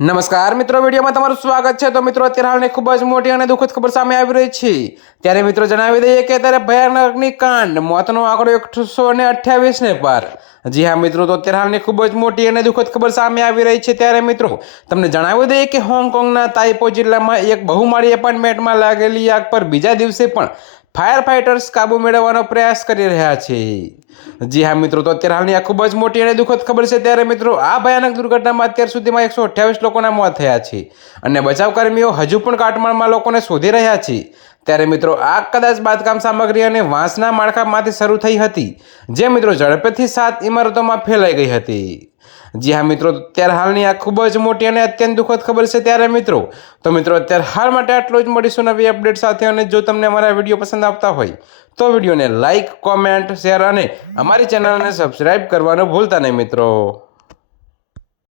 નમસ્કાર મિત્રો, વિડીયોમાં તમારું સ્વાગત છે. તો મિત્રો, અત્યારે હાલની ખૂબ જ મોટી અને દુઃખદ ખબર સામે આવી રહી છે. ત્યારે મિત્રો, જણાવી દઈએ કે અત્યારે ભયાનક અગ્નિકાંડ મોતનો આંકડો એકસો ને અઠ્યાવીસ ને પાર. જી હા મિત્રો, તો અત્યારે હાલની ખૂબ જ મોટી અને દુઃખદ ખબર સામે આવી રહી છે. ત્યારે મિત્રો, તમને જણાવી દઈએ કે હોંગકોંગના તાઇપો જિલ્લામાં એક બહુમાળી એપાર્ટમેન્ટમાં લાગેલી આગ પર બીજા દિવસે પણ ફાયર ફાઇટર્સ કાબુ મેળવવાનો પ્રયાસ કરી રહ્યા છે. જી હા, મિત્રો, તો અત્યારે હાલની આ ખૂબ જ મોટી અને દુઃખદ ખબર છે. ત્યારે, મિત્રો, આ ભયાનક દુર્ઘટનામાં અત્યાર સુધીમાં એકસો અઠ્યાવીસ લોકોના મોત થયા છે અને બચાવકર્મીઓ હજુ પણ કાટમાળમાં લોકોને શોધી રહ્યા છે. ત્યારે, મિત્રો, આ કદાચ બાંધકામ સામગ્રી અને વાંસના માળખામાંથી શરૂ થઈ હતી, જે, મિત્રો, ઝડપેથી સાત ઇમારતોમાં ફેલાઈ ગઈ હતી. જી હા, મિત્રો. અત્યારે હાલની આ ખૂબ જ મોટી અને અત્યંત દુઃખદ ખબર છે ત્યારે, મિત્રો. તો, મિત્રો, અત્યારે હાલ માટે આટલું જ મળીશું નવી અપડેટ સાથે અને જો તમને અમારા વીડિયો પસંદ આવતા હોય, તો વિડીયોને લાઇક કોમેન્ટ, શેર અને અમારી ચેનલને સબસ્ક્રાઇબ કરવાનું ભૂલતા નહીં, મિત્રો.